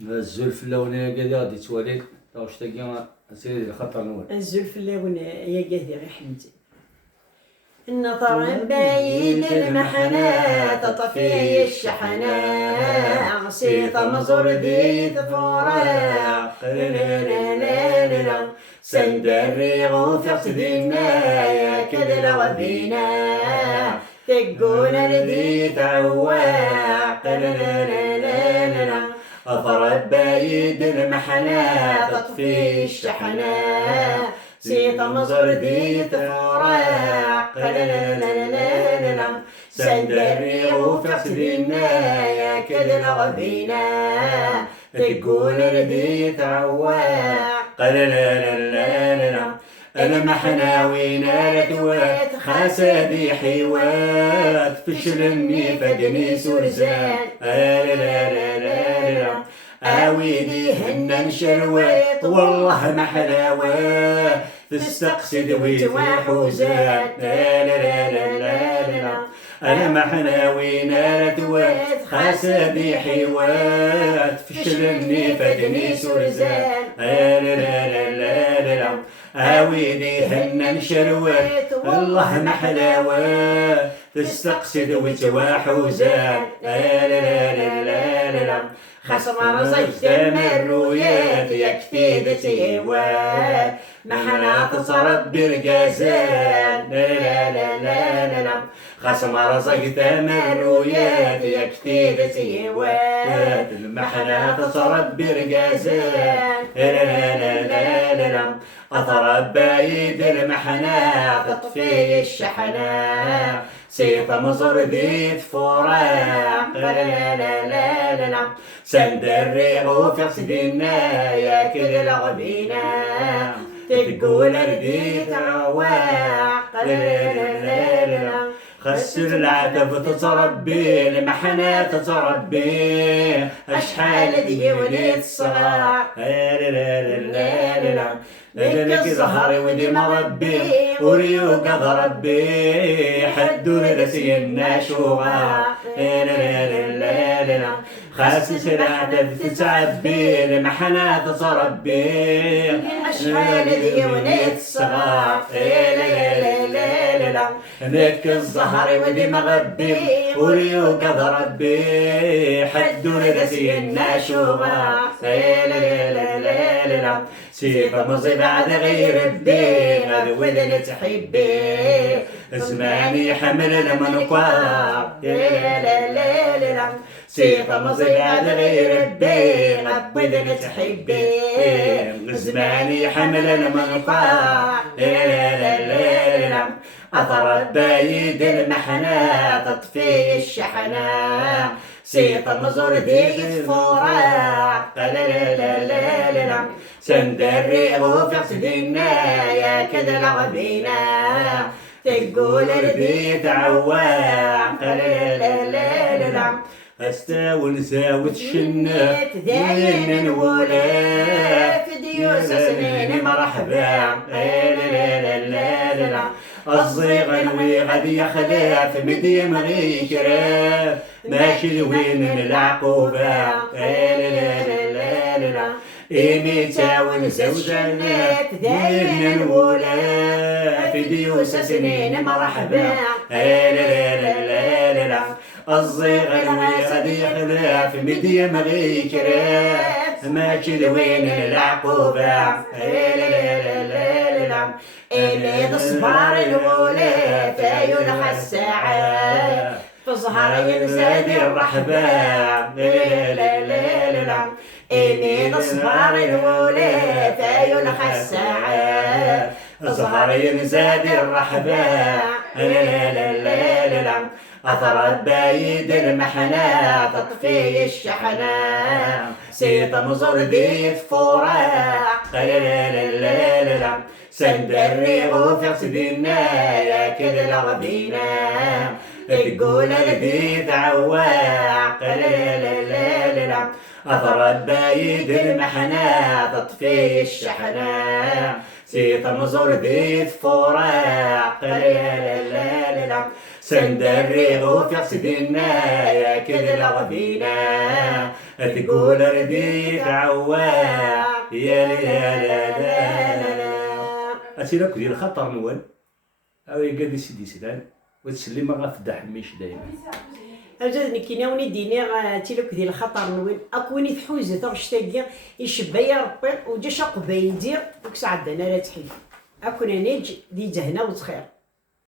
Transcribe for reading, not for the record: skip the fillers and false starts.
الزلف اللونية كذا غادي تواليت واش تاكي سيدي خطر نور الزلف اللونية يا قاذي غير حمدي النظر بعيد المحنات تطفي الشحناء عصيطة مزور ذي ثفورة سند الريغ في عصدنا يا كذل وبينا تقول ردي تعواق أضرب بعيد المحنات تطفي الشحناء سيط مزر ذي ثفراق سند الريغ في عصدنا يا كذل وبينا تقول ردي تعواق أنا محناوينا لتوات خاسدي حيوات فشلني فدني سرزان آويدي هنن شروات والله ما حلاوة تستقصد ويتوحوزان أنا محناوينا لتوات خاسدي حيوات فشلني فدني سرزان آويدي هنن شروات والله ما حلاوة تستقصد وتواحوزان خصم رزقت المرويات يكفي سيوات محنا تصرد برقازان خصم رزقت المرويات يكفي سيوات محنا تصرد برقازان أضرب بعيد المحنا تطفي الشحناء سيط مزر ذي ثفوراق سند الريغ في عصدنا يا كذل غبينا تقول ردي تعواق خسر العتب تتربي المحنة تتربي أشحال ديوني الصغار لك زهري ودي مربي وريوق ضربي حدو رسي الناشوغا خاسس العتب تتعبي المحنة تتربي أشحال ديوني الصغار لك الزهر ودي مغبي وريوق ضربي حدو رسي الناشوغا سيف مصيب على غير الدين هذا وذن تحبي زماني حمل المنقار سيف مصيب على غير الدين هذا وذن تحبي زماني حمل المنقار أضرب بعيد المحنة تطفي الشحناء سيط مزور ذي ثفوراق سند الريغ في عصدنا يا كذل غبينا تقول ردي تعواق استاو نساوت شنات ذاين نولا في ديوس سنين مرحبا الصيغ الوي غادي يخلاف مديم غيشراف ماشي لوين العقوبة إيمي تاون زوجانات ذاين الولا في ديوس سنين مرحبا الصيغ الوي غادي يخلاف مديم غيشراف ماشي لوين العقوبة إلي تصبر الولا تايون حساعة فظهر ينزاد الرحبة إلي تصبر الولا تايون حساعة فظهر ينزاد الرحبة أثرت بعيد المحنة تطفي الشحنة سيط مزور ذي ثفوراق سند الريغ في عصدنا يا كذل غبينا تقول ردي تعواق أثرت بعيد المحنة تطفي الشحنة سيط مزور ذي ثفوراق سند الريغ في عصدنا يا كذل غبينا تقول رديت عواق يا لا لا. أتينا ديال خطر نوال أو يقاد سيدي سلان وتسلي ما غافدا حميش دايما. أجدني كيناوني ديني تيلوك ديال الخطر نوين أكوني تحوزت غشتاقي يشبا يا ربي وجا شاق بيدير وكسعد أنا لا تحيد أكون أنا دي جهنة وتخير.